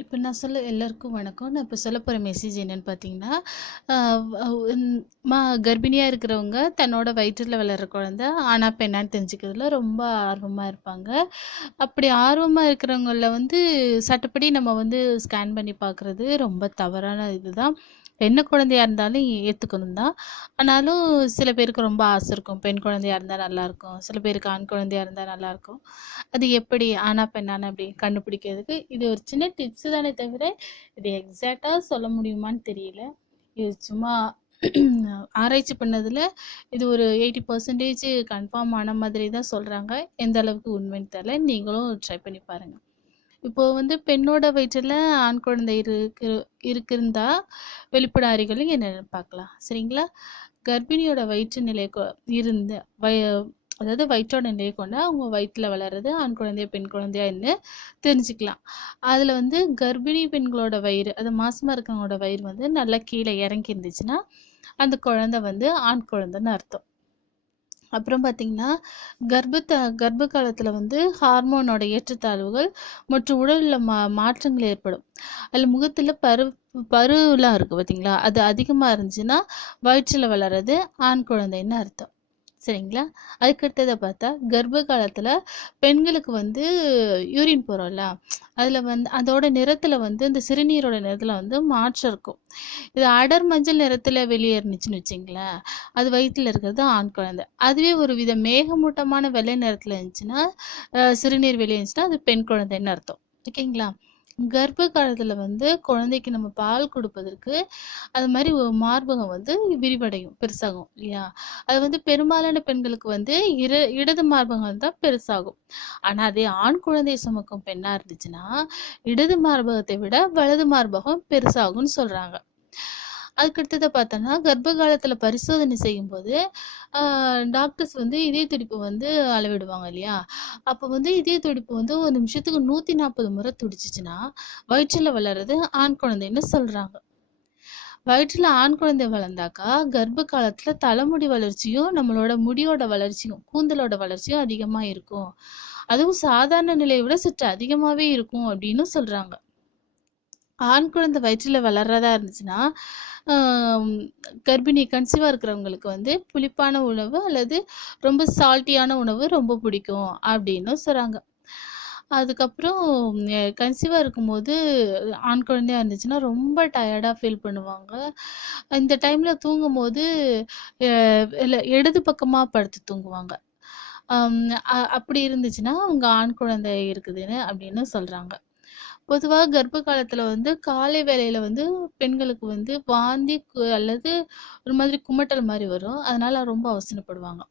இப்போ நான் சொல்ல எல்லாருக்கும் வணக்கம். நான் இப்போ சொல்ல போகிற மெசேஜ் என்னென்னு பார்த்தீங்கன்னா, மா கர்ப்பிணியாக இருக்கிறவங்க தன்னோட வயிற்றில் வளர்கிற குழந்த ஆணா, பெண்ணான்னு தெரிஞ்சுக்கிறதுல ரொம்ப ஆர்வமாக இருப்பாங்க. அப்படி ஆர்வமாக இருக்கிறவங்கள வந்து சட்டப்படி நம்ம வந்து ஸ்கேன் பண்ணி பார்க்குறது ரொம்ப தவறான இதுதான். என்ன குழந்தையா இருந்தாலும் ஏற்றுக்கணும் தான். ஆனாலும் சில பேருக்கு ரொம்ப ஆசை இருக்கும். பெண் குழந்தையா இருந்தால் நல்லாயிருக்கும். சில பேருக்கு ஆண் குழந்தையா இருந்தால் நல்லாயிருக்கும். அது எப்படி ஆணா, பெண்ணான அப்படி கண்டுபிடிக்கிறதுக்கு இது ஒரு சின்ன டிப்ஸ் தானே தவிர, இது எக்ஸாக்டாக சொல்ல முடியுமான்னு தெரியல. இது சும்மா ஆராய்ச்சி பண்ணதில் இது ஒரு 80% கன்ஃபார்ம் ஆன மாதிரி தான் சொல்கிறாங்க எந்த அளவுக்கு உண்மைன்னு தெரியல. நீங்களும் ட்ரை பண்ணி பாருங்கள் இப்போ வந்து பெண்ணோட வயிற்றில் ஆண் குழந்தை இருக்கு இருக்கிருந்தா வெளிப்படாரிகளும் என்னென்னு பார்க்கலாம். சரிங்களா? கர்ப்பிணியோட வயிற்று நிலை கொ இருந்து வய அதாவது வயிற்றோட நிலையை கொண்டு அவங்க வயிற்றில் வளர்றது ஆண் குழந்தையா, பெண் குழந்தையான்னு தெரிஞ்சுக்கலாம். அதில் வந்து கர்ப்பிணி பெண்களோட வயிறு, அது மாசமாக இருக்கவங்களோட வயிறு வந்து நல்லா கீழே இறங்கி இருந்துச்சுன்னா, அந்த குழந்தை வந்து ஆண் குழந்தைன்னு அர்த்தம். அப்புறம் பார்த்தீங்கன்னா, கர்ப்பத்த கர்ப்ப காலத்தில் வந்து ஹார்மோனோட ஏற்றத்தாழ்வுகள் மற்றும் உடலில் மா மாற்றங்கள் ஏற்படும். அதில் முகத்தில் பரு பருவெலாம் இருக்குது பார்த்தீங்களா? அது அதிகமாக இருந்துச்சுன்னா, வயிற்றில் வளர்றது ஆண் குழந்தைன்னு அர்த்தம். சரிங்களா? அதுக்கடுத்ததை பார்த்தா, கர்ப்ப காலத்தில் பெண்களுக்கு வந்து யூரின் போகிறோம்ல அதில் வந்து அதோட நிறத்தில் வந்து இந்த சிறுநீரோட நிறத்தில் வந்து மாற்றம் இருக்கும். இது அடர் மஞ்சள் நிறத்தில் வெளியேறினுச்சுன்னு வச்சிங்களேன் அது வயிற்றில் இருக்கிறது ஆண் குழந்தை. அதுவே ஒரு வித மேகமூட்டமான வெள்ளை நிறத்தில் இருந்துச்சுன்னா, சிறுநீர் வெளியே இருந்துச்சுன்னா, அது பெண் குழந்தைன்னு அர்த்தம். ஓகேங்களா? கர்ப்ப காலத்துல வந்து குழந்தைக்கு நம்ம பால் கொடுப்பதற்கு அது மாதிரி மார்பகம் வந்து விரிவடையும், பெருசாகும் இல்லையா? அது வந்து பெரும்பாலான பெண்களுக்கு வந்து இரு இடது மார்பகம் தான் பெருசாகும். ஆனா அதே ஆண் குழந்தையை சுமக்கும் பெண்ணா இருந்துச்சுன்னா, இடது மார்பகத்தை விட வலது மார்பகம் பெருசாகும்னு சொல்றாங்க. அதுக்கு பார்த்தோன்னா கர்ப்ப காலத்தில் பரிசோதனை செய்யும்போது, டாக்டர்ஸ் வந்து இதய துடிப்பு வந்து அளவிடுவாங்க இல்லையா? அப்போ வந்து இதய துடிப்பு வந்து ஒரு நிமிஷத்துக்கு 140 முறை துடிச்சிச்சுன்னா வயிற்றில் வளர்றது ஆண் குழந்தைன்னு சொல்கிறாங்க வயிற்றில் ஆண் குழந்தை வளர்ந்தாக்கா, கர்ப்ப காலத்தில் தலைமுடி வளர்ச்சியும், நம்மளோட முடியோட வளர்ச்சியும், கூந்தலோட வளர்ச்சியும் அதிகமாக இருக்கும். அதுவும் சாதாரண நிலையை விட சற்று அதிகமாகவே இருக்கும் அப்படின்னு சொல்கிறாங்க ஆண் குழந்தை வயிற்றில் வளர்றதா இருந்துச்சுன்னா, கர்ப்பிணி கன்சீவாக இருக்கிறவங்களுக்கு வந்து புளிப்பான உணவு அல்லது ரொம்ப சால்ட்டியான உணவு ரொம்ப பிடிக்கும் அப்படின்னும் சொல்கிறாங்க அதுக்கப்புறம் கன்சீவாக இருக்கும்போது ஆண் குழந்தையாக இருந்துச்சுன்னா, ரொம்ப டயர்டாக ஃபீல் பண்ணுவாங்க. இந்த டைமில் தூங்கும்போது, இல்லை இடது பக்கமாக படுத்து தூங்குவாங்க. அ அப்படி இருந்துச்சுன்னா, அவங்க ஆண் குழந்தை இருக்குதுன்னு அப்படின்னு சொல்கிறாங்க பொதுவாக கர்ப்ப காலத்துல வந்து காலை வேளையில வந்து பெண்களுக்கு வந்து வாந்தி கு அல்லது ஒரு மாதிரி குமட்டல் மாதிரி வரும். அதனால ரொம்ப அவசரப்படுவாங்க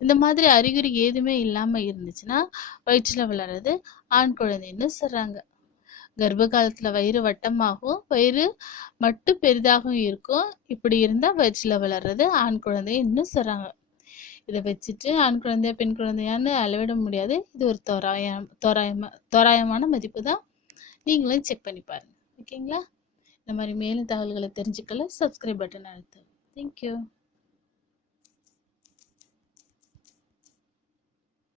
இந்த மாதிரி அறிகுறி எதுவுமே இல்லாம இருந்துச்சுன்னா, வயிற்றில் வளர்றது ஆண் குழந்தைன்னு சொல்றாங்க. கர்ப்ப காலத்துல வயிறு வட்டமாகவும், வயிறு மட்டும் பெரிதாகவும் இருக்கும். இப்படி இருந்தா வயிற்றில் வளர்றது ஆண் குழந்தைன்னு சொல்றாங்க. இதை வச்சுட்டு ஆண் குழந்தையா, பெண் குழந்தையான்னு அளவிட முடியாது. இது ஒரு தோராயம் தோராயமா தோராயமான மதிப்பு தான். நீங்களும் செக் பண்ணி பாருங்கள் ஓகேங்களா? இந்த மாதிரி மேலும் தகவல்களை தெரிஞ்சுக்கல சப்ஸ்கிரைப் பட்டன் அழுத்து தேங்க் யூ.